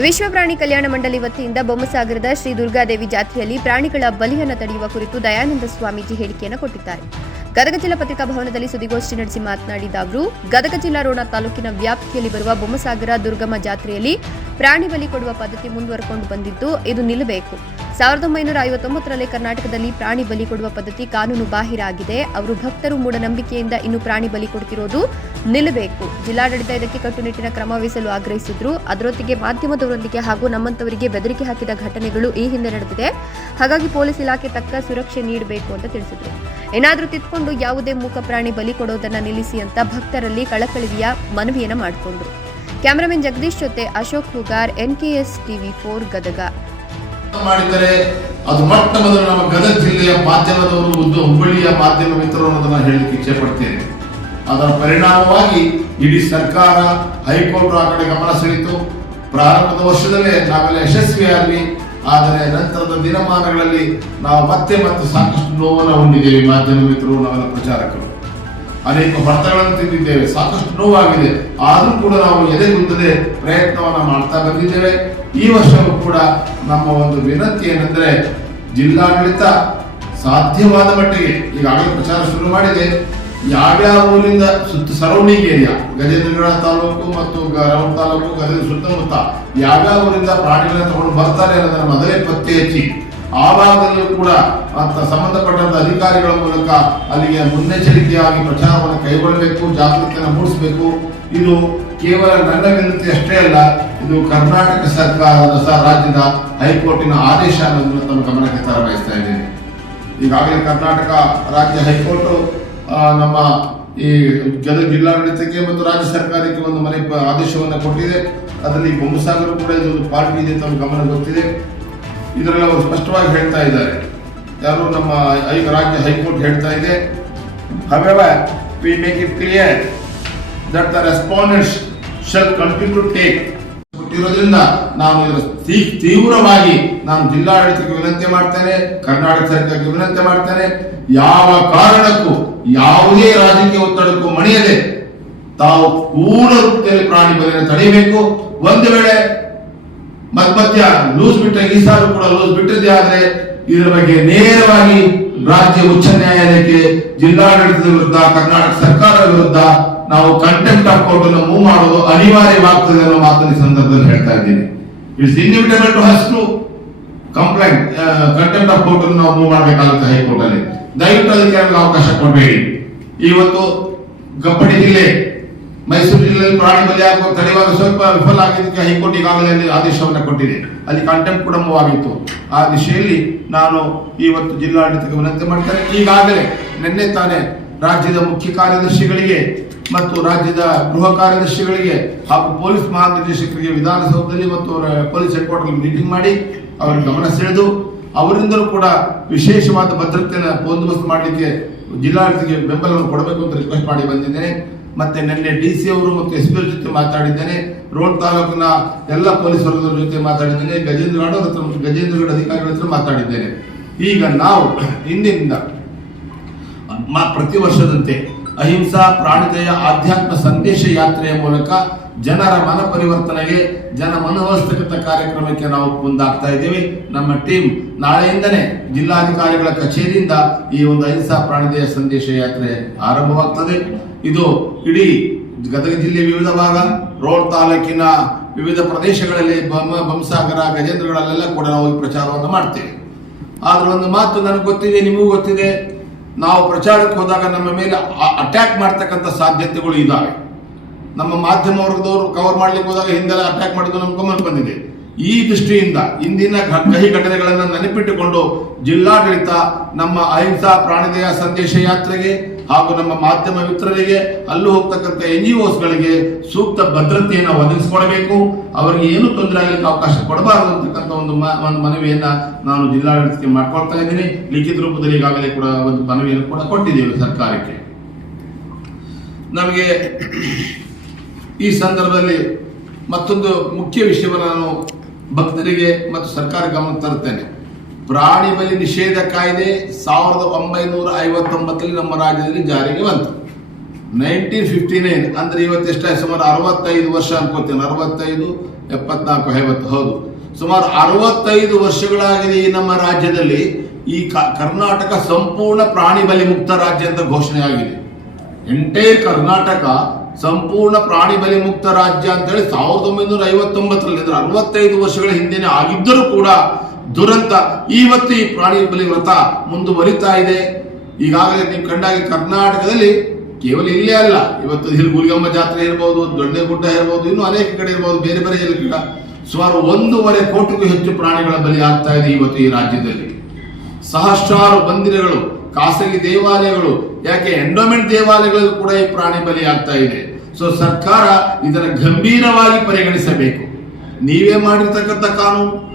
ವಿಶ್ವ ಪ್ರಾಣಿ ಕಲ್ಯಾಣ ಮಂಡಳಿ ವತಿಯಿಂದ ಬೊಮ್ಮಸಾಗರದ ಶ್ರೀ ದುರ್ಗಾದೇವಿ ಜಾತ್ರೆಯಲ್ಲಿ ಪ್ರಾಣಿಗಳ ಬಲಿಯನ್ನು ತಡೆಯುವ ಕುರಿತು ದಯಾನಂದ ಸ್ವಾಮೀಜಿ ಹೇಳಿಕೆಯನ್ನು ಕೊಟ್ಟಿದ್ದಾರೆ. ಗದಗ ಜಿಲ್ಲಾ ಪತ್ರಿಕಾ ಭವನದಲ್ಲಿ ಸುದ್ದಿಗೋಷ್ಠಿ ನಡೆಸಿ ಮಾತನಾಡಿದ ಅವರು, ಗದಗ ಜಿಲ್ಲಾ ರೋಣ ತಾಲೂಕಿನ ವ್ಯಾಪ್ತಿಯಲ್ಲಿ ಬರುವ ಬೊಮ್ಮಸಾಗರ ದುರ್ಗಮ್ಮ ಜಾತ್ರೆಯಲ್ಲಿ ಪ್ರಾಣಿ ಬಲಿ ಕೊಡುವ ಪದ್ಧತಿ ಮುಂದುವರೆಕೊಂಡು ಬಂದಿದ್ದು ಇದು ನಿಲ್ಲಬೇಕು. 1959ರಲ್ಲಿ ಕರ್ನಾಟಕದಲ್ಲಿ ಪ್ರಾಣಿ ಬಲಿ ಕೊಡುವ ಪದ್ಧತಿ ಕಾನೂನು ಬಾಹಿರ ಆಗಿದೆ. ಅವರು ಭಕ್ತರು ಮೂಢನಂಬಿಕೆಯಿಂದ ಇನ್ನು ಪ್ರಾಣಿ ಬಲಿ ಕೊಡುತ್ತಿರೋದು ನಿಲ್ಲಬೇಕು. ಜಿಲ್ಲಾಡಳಿತ ಇದಕ್ಕೆ ಕಟ್ಟುನಿಟ್ಟಿನ ಕ್ರಮ ವಹಿಸಲು ಆಗ್ರಹಿಸಿದ್ರು. ಅದರೊತ್ತಿಗೆ ಮಾಧ್ಯಮದವರೊಂದಿಗೆ ಹಾಗೂ ನಮ್ಮಂತವರಿಗೆ ಬೆದರಿಕೆ ಹಾಕಿದ ಘಟನೆಗಳು ಈ ಹಿಂದೆ ನಡೆದಿದೆ. ಹಾಗಾಗಿ ಪೊಲೀಸ್ ಇಲಾಖೆ ತಕ್ಕ ಸುರಕ್ಷೆ ನೀಡಬೇಕು ಅಂತ ತಿಳಿಸಿದ್ರು. ಏನಾದರೂ ತಿದ್ದುಕೊಂಡು ಯಾವುದೇ ಮೂಕ ಪ್ರಾಣಿ ಬಲಿ ಕೊಡೋದನ್ನ ನಿಲ್ಲಿಸಿ ಅಂತ ಭಕ್ತರಲ್ಲಿ ಕಳಕಳಿಯ ಮನವಿಯನ್ನ ಮಾಡಿಕೊಂಡ್ರು. ಕ್ಯಾಮರಾಮನ್ ಜಗದೀಶ್ ಜೊತೆ ಅಶೋಕ್ ಹುಗಾರ್, NKS TV4 ಗದಗ. ಮಾಡಿದರೆ ಅದು ಮೊಟ್ಟ ಮೊದಲು ನಮ್ಮ ಗದಗ ಜಿಲ್ಲೆಯ ಮಾಧ್ಯಮದವರು, ಹುಬ್ಬಳ್ಳಿಯ ಮಾಧ್ಯಮ ಮಿತ್ರರು ಅನ್ನೋದನ್ನ ಹೇಳಲಿಕ್ಕೆ ಇಚ್ಛೆ ಪಡ್ತೇನೆ. ಅದರ ಪರಿಣಾಮವಾಗಿ ಇಡೀ ಸರ್ಕಾರ, ಹೈಕೋರ್ಟ್ ಆ ಕಡೆ ಗಮನ ಸೆಳೆಯಿತು. ಪ್ರಾರಂಭದ ವರ್ಷದಲ್ಲೇ ನಾವೆಲ್ಲ ಯಶಸ್ವಿಯಾಗಿ, ಆದರೆ ನಂತರದ ದಿನಮಾನಗಳಲ್ಲಿ ನಾವು ಮತ್ತೆ ಸಾಕಷ್ಟು ನೋವನ್ನು ಹೊಂದಿದ್ದೇವೆ. ಮಾಧ್ಯಮ ಮಿತ್ರರು, ನಾವೆಲ್ಲ ಪ್ರಚಾರಕರು ಅನೇಕ ಹೊಡೆತಗಳನ್ನು ತಿಂದಿದ್ದೇವೆ, ಸಾಕಷ್ಟು ನೋವಾಗಿದೆ. ಆದರೂ ಕೂಡ ನಾವು ಎದೆಗುಂದದೆ ಪ್ರಯತ್ನವನ್ನ ಮಾಡ್ತಾ ಬಂದಿದ್ದೇವೆ. ಈ ವರ್ಷವೂ ಕೂಡ ನಮ್ಮ ಒಂದು ವಿನಂತಿ ಏನೆಂದರೆ, ಜಿಲ್ಲಾಡಳಿತ ಸಾಧ್ಯವಾದ ಮಟ್ಟಿಗೆ ಈಗಾಗಲೇ ಪ್ರಚಾರ ಶುರು ಮಾಡಿದೆ. ಯಾವ್ಯಾವ ಊರಿಂದ ಸರೌಂಡಿಂಗ್ ಏರಿಯಾ, ಗಜೇಂದ್ರಗಡ ತಾಲೂಕು ಮತ್ತು ರೌಂಡ್ ತಾಲೂಕು, ಗದಗ ಸುತ್ತಮುತ್ತ ಯಾವ್ಯಾವ ಊರಿಂದ ಪ್ರಾಣಿಗಳನ್ನ ತಗೊಂಡು ಬರ್ತಾರೆ ಅನ್ನೋದನ್ನು ಮೊದಲೇ ಪತ್ತೆ ಹಚ್ಚಿ ಆ ಭಾಗದಲ್ಲೂ ಕೂಡ ಸಂಬಂಧಪಟ್ಟಂತ ಅಧಿಕಾರಿಗಳ ಮೂಲಕ ಅಲ್ಲಿಗೆ ಮುನ್ನೆಚ್ಚರಿಕೆಯಾಗಿ ಪ್ರಚಾರವನ್ನು ಕೈಗೊಳ್ಳಬೇಕು, ಜಾಗೃತಿಯನ್ನು ಮೂಡಿಸಬೇಕು. ಇದು ಕೇವಲ ನನ್ನ ವಿನಂತಿ ಅಷ್ಟೇ ಅಲ್ಲ, ಇದು ಕರ್ನಾಟಕ ಸರ್ಕಾರದ ರಾಜ್ಯದ ಹೈಕೋರ್ಟಿನ ಆದೇಶ ಅನ್ನೋದನ್ನು ತಮ್ಮ ಗಮನಕ್ಕೆ ತರಬಯಸ್ತಾ ಇದ್ದೇನೆ. ಈಗಾಗಲೇ ಕರ್ನಾಟಕ ರಾಜ್ಯ ಹೈಕೋರ್ಟ್ ನಮ್ಮ ಈ ಗದಗ ಜಿಲ್ಲಾಡಳಿತಕ್ಕೆ ಮತ್ತು ರಾಜ್ಯ ಸರ್ಕಾರಕ್ಕೆ ಒಂದು ಮನೆ ಆದೇಶವನ್ನು ಕೊಟ್ಟಿದೆ. ಅದರಲ್ಲಿ ಬೊಮ್ಮಸಾಗರ ಕೂಡ ಇದೊಂದು ಪಾರ್ಟಿ ಇದೆ, ತಮ್ಮ ಗಮನ ಗೊತ್ತಿದೆ. ಇದರಲ್ಲಿ ಅವರು ಸ್ಪಷ್ಟವಾಗಿ ಹೇಳ್ತಾ ಇದ್ದಾರೆ, ಯಾರು ನಮ್ಮ ರಾಜ್ಯ ಹೈಕೋರ್ಟ್ ಹೇಳ್ತಾ ಇದೆ, however we make it clear that the respondents shall continue to take. ಕೊಟ್ಟಿರೋದ್ರಿಂದ ನಾನು ತೀವ್ರವಾಗಿ ನಾನು ಜಿಲ್ಲಾಡಳಿತಕ್ಕೆ ವಿನಂತಿ ಮಾಡ್ತೇನೆ, ಕರ್ನಾಟಕ ಸರ್ಕಾರಕ್ಕೆ ವಿನಂತಿ ಮಾಡ್ತೇನೆ, ಯಾವ ಕಾರಣಕ್ಕೂ ಯಾವುದೇ ರಾಜಕೀಯ ಒತ್ತಡಕ್ಕೂ ಮಣಿಯದೆ ತಾವು ಪೂರ್ಣ ರೂಪದಲ್ಲಿ ಪ್ರಾಣಿ ಬಲಿಯನ್ನು ತಡೆಯಬೇಕು. ಒಂದು ವೇಳೆ ಮಧ್ಯ ಲೂಸ್ ಬಿಟ್ಟರೆ, ಈ ಸಾಲು ಕೂಡ ಲೂಸ್ ಬಿಟ್ಟಿದೆ, ಆದ್ರೆ ಇದರ ಬಗ್ಗೆ ನೇರವಾಗಿ ರಾಜ್ಯ ಉಚ್ಚ ನ್ಯಾಯಾಲಯಕ್ಕೆ ಜಿಲ್ಲಾಡಳಿತದ ವಿರುದ್ಧ, ಕರ್ನಾಟಕ ಸರ್ಕಾರದ ವಿರುದ್ಧ ನಾವು ಕಂಟೆಂಪ್ಟ್ ಆಫ್ ಕೋರ್ಟ್ ಅನ್ನು ಮೂವ್ ಮಾಡೋದು ಅನಿವಾರ್ಯವಾಗ್ತದೆ ಅನ್ನೋ ಮಾತನ್ನು ಈ ಸಂದರ್ಭದಲ್ಲಿ ಹೇಳ್ತಾ ಇದ್ದೀನಿ. It's inevitable to us to complaint, contempt of court ಅನ್ನು ನಾವು ಮೂವ್ ಮಾಡಬೇಕಾಗುತ್ತೆ ಹೈಕೋರ್ಟ್ ಅಲ್ಲಿ. ದಯವಿಟ್ಟು ಅದಕ್ಕೆ ಅವಕಾಶ ಕೊಡಬೇಡಿ. ಇವತ್ತು ಗಪ್ಪಡಿ ಜಿಲ್ಲೆ, ಮೈಸೂರು ಜಿಲ್ಲೆಯಲ್ಲಿ ಪ್ರಾಣಿ ಬಲಿ ಆಗುವ ತಡೆಯುವಾಗ ಸ್ವಲ್ಪ ವಿಫಲ ಆಗಿದ್ದಕ್ಕೆ ಹೈಕೋರ್ಟ್ ಈಗಾಗಲೇ ಆದೇಶವನ್ನು ಕೊಟ್ಟಿದೆ. ಅಲ್ಲಿ ಕಂಟೆಂಪ್ಟ್ ಕೂಡ ಮೂವ್ ಆಗಿತ್ತು. ಆ ದಿಶೆಯಲ್ಲಿ ನಾನು ಇವತ್ತು ಜಿಲ್ಲಾಡಳಿತಕ್ಕೆ ವಿನಂತಿ ಮಾಡ್ತೇನೆ. ಈಗಾಗಲೇ ನಿನ್ನೆ ತಾನೇ ರಾಜ್ಯದ ಮುಖ್ಯ ಕಾರ್ಯದರ್ಶಿಗಳಿಗೆ ಮತ್ತು ರಾಜ್ಯದ ಗೃಹ ಕಾರ್ಯದರ್ಶಿಗಳಿಗೆ ಹಾಗೂ ಪೊಲೀಸ್ ಮಹಾನಿರ್ದೇಶಕರಿಗೆ ವಿಧಾನಸೌಧದಲ್ಲಿ ಮತ್ತು ಪೊಲೀಸ್ ಹೆಡ್ ಕ್ವಾರ್ಟರ್ ಮೀಟಿಂಗ್ ಮಾಡಿ ಅವರ ಗಮನ ಸೆಳೆದು ಅವರಿಂದಲೂ ಕೂಡ ವಿಶೇಷವಾದ ಭದ್ರತೆಯನ್ನು ಬಂದೋಬಸ್ತ್ ಮಾಡಲಿಕ್ಕೆ ಜಿಲ್ಲಾಡಳಿತಕ್ಕೆ ಬೆಂಬಲವನ್ನು ಕೊಡಬೇಕು ಅಂತ ರಿಕ್ವೆಸ್ಟ್ ಮಾಡಿ ಬಂದಿದ್ದೇನೆ. ಮತ್ತೆ ನಿನ್ನೆ DC ಅವರು ಮತ್ತು SP ಅವರ ಜೊತೆ ಮಾತಾಡಿದ್ದೇನೆ. ರೋಡ್ ತಾಲೂಕಿನ ಎಲ್ಲ ಪೊಲೀಸ್ ವರ್ಗದ ಜೊತೆ ಮಾತಾಡಿದ್ದೇನೆ. ಗಜೇಂದ್ರಗಡ ಅಧಿಕಾರಿಗಳ ಹತ್ರ ಮಾತಾಡಿದ್ದೇನೆ. ಈಗ ನಾವು ಇಂದಿನಿಂದ ಪ್ರತಿ ವರ್ಷದಂತೆ ಅಹಿಂಸಾ ಪ್ರಾಣಿದಯ ಆಧ್ಯಾತ್ಮ ಸಂದೇಶ ಯಾತ್ರೆಯ ಮೂಲಕ ಜನರ ಮನ ಪರಿವರ್ತನೆಗೆ, ಜನ ಮನೋವಸ್ತಕತ ಕಾರ್ಯಕ್ರಮಕ್ಕೆ ನಾವು ಮುಂದಾಗ್ತಾ ಇದ್ದೇವೆ. ನಮ್ಮ ಟೀಮ್ ನಾಳೆಯಿಂದನೇ ಜಿಲ್ಲಾಧಿಕಾರಿಗಳ ಕಚೇರಿಯಿಂದ ಈ ಒಂದು ಅಹಿಂಸಾ ಪ್ರಾಣಿದಯ ಸಂದೇಶ ಯಾತ್ರೆ ಆರಂಭವಾಗ್ತದೆ. ಇದು ಇಡೀ ಗದಗ ಜಿಲ್ಲೆಯ ವಿವಿಧ ಭಾಗ, ರೋಡ್ ತಾಲೂಕಿನ ವಿವಿಧ ಪ್ರದೇಶಗಳಲ್ಲಿ, ಬೊಮ್ಮಸಾಗರ, ಗಜೇಂದ್ರಗಳಲ್ಲೆಲ್ಲ ಕೂಡ ನಾವು ಈ ಪ್ರಚಾರವನ್ನು ಮಾಡ್ತೇವೆ. ಆದ್ರೆ ಒಂದು ಮಾತು ನನಗೆ ಗೊತ್ತಿದೆ, ನಿಮಗೂ ಗೊತ್ತಿದೆ, ನಾವು ಪ್ರಚಾರಕ್ಕೆ ಹೋದಾಗ ನಮ್ಮ ಮೇಲೆ ಅಟ್ಯಾಕ್ ಮಾಡ್ತಕ್ಕಂಥ ಸಾಧ್ಯತೆಗಳು ಇದ್ದಾವೆ. ನಮ್ಮ ಮಾಧ್ಯಮ ವರ್ಗದವರು ಕವರ್ ಮಾಡ್ಲಿಕ್ಕೆ ಹೋದಾಗ ಹಿಂದೆಲ್ಲ ಅಟ್ಯಾಕ್ ಮಾಡಿದ್ದು ನಮ್ಮ ಗಮನಕ್ಕೆ ಬಂದಿದೆ. ಈ ದೃಷ್ಟಿಯಿಂದ ಇಂದಿನ ಕಹಿ ಘಟನೆಗಳನ್ನು ನೆನಪಿಟ್ಟುಕೊಂಡು ಜಿಲ್ಲಾಡಳಿತ ನಮ್ಮ ಅಹಿಂಸಾ ಪ್ರಾಣಿದಯ ಸಂದೇಶ ಯಾತ್ರೆಗೆ ಹಾಗೂ ನಮ್ಮ ಮಾಧ್ಯಮ ಮಿತ್ರರಿಗೆ, ಅಲ್ಲೂ ಹೋಗ್ತಕ್ಕಂಥ NGOsಗಳಿಗೆ ಸೂಕ್ತ ಭದ್ರತೆಯನ್ನು ಒದಗಿಸಿಕೊಡಬೇಕು. ಅವರಿಗೆ ಏನು ತೊಂದರೆ ಆಗಲಿಕ್ಕೆ ಅವಕಾಶ ಕೊಡಬಾರದು ಅಂತಕ್ಕಂಥ ಒಂದು ಮನವಿಯನ್ನ ನಾನು ಜಿಲ್ಲಾಡಳಿತಕ್ಕೆ ಮಾಡ್ಕೊಳ್ತಾ ಇದ್ದೀನಿ. ಲಿಖಿತ ರೂಪದಲ್ಲಿ ಈಗಾಗಲೇ ಕೂಡ ಒಂದು ಮನವಿಯನ್ನು ಕೂಡ ಕೊಟ್ಟಿದ್ದೇವೆ ಸರ್ಕಾರಕ್ಕೆ. ನಮಗೆ ಈ ಸಂದರ್ಭದಲ್ಲಿ ಮತ್ತೊಂದು ಮುಖ್ಯ ವಿಷಯವನ್ನು ನಾನು ಭಕ್ತರಿಗೆ ಮತ್ತು ಸರ್ಕಾರ ಗಮನಕ್ಕೆ ತರುತ್ತೇನೆ. ಪ್ರಾಣಿ ಬಲಿ ನಿಷೇಧ ಕಾಯ್ದೆ 1959ರಲ್ಲಿ ನಮ್ಮ ರಾಜ್ಯದಲ್ಲಿ ಜಾರಿಗೆ ಬಂತು. 1959 ಅಂದ್ರೆ ಇವತ್ತು ಎಷ್ಟಾಯ್ತು? ಸುಮಾರು 65 ವರ್ಷ ಅನ್ಕೋತೇನೆ. 65, 74, 50, ಹೌದು, ಸುಮಾರು 65 ವರ್ಷಗಳಾಗಿದೆ ಈ ನಮ್ಮ ರಾಜ್ಯದಲ್ಲಿ. ಈ ಕರ್ನಾಟಕ ಸಂಪೂರ್ಣ ಪ್ರಾಣಿ ಬಲಿ ಮುಕ್ತ ರಾಜ್ಯ ಅಂತ ಘೋಷಣೆ ಆಗಿದೆ. ಎಂಟೈರ್ ಕರ್ನಾಟಕ ಸಂಪೂರ್ಣ ಪ್ರಾಣಿ ಬಲಿ ಮುಕ್ತ ರಾಜ್ಯ ಅಂತ ಹೇಳಿ 1959ರಲ್ಲಿ, ಅಂದ್ರೆ 65 ವರ್ಷಗಳ ಹಿಂದೆನೆ ಆಗಿದ್ದರೂ ಕೂಡ ದುರಂತ ಇವತ್ತು ಈ ಪ್ರಾಣಿ ಬಲಿ ವ್ರತ ಮುಂದುವರಿತಾ ಇದೆ. ಈಗಾಗಲೇ ನೀವು ಕಂಡಾಗ ಕರ್ನಾಟಕದಲ್ಲಿ ಕೇವಲ ಇಲ್ಲೇ ಅಲ್ಲ, ಇವತ್ತು ಹುಲಿಗಮ್ಮ ಜಾತ್ರೆ ಇರ್ಬೋದು, ದೊಡ್ಡಗುಡ್ಡ ಇರ್ಬೋದು, ಇನ್ನು ಅನೇಕ ಕಡೆ ಇರ್ಬೋದು, ಬೇರೆ ಬೇರೆ ಎಲ್ಲ ಸುಮಾರು 1.5 ಕೋಟಿಗೂ ಹೆಚ್ಚು ಪ್ರಾಣಿಗಳ ಬಲಿ ಆಗ್ತಾ ಇದೆ ಇವತ್ತು ಈ ರಾಜ್ಯದಲ್ಲಿ. ಸಹಸ್ರಾರು ಮಂದಿರಗಳು, ಖಾಸಗಿ ದೇವಾಲಯಗಳು, ಯಾಕೆ ಎಂಡೋಮೆಂಟ್ ದೇವಾಲಯಗಳು ಕೂಡ ಈ ಪ್ರಾಣಿ ಬಲಿ ಆಗ್ತಾ ಇದೆ. ಸೊ ಸರ್ಕಾರ ಇದನ್ನು ಗಂಭೀರವಾಗಿ ಪರಿಗಣಿಸಬೇಕು. ನೀವೇ ಮಾಡಿರ್ತಕ್ಕಂಥ ಕಾನೂನು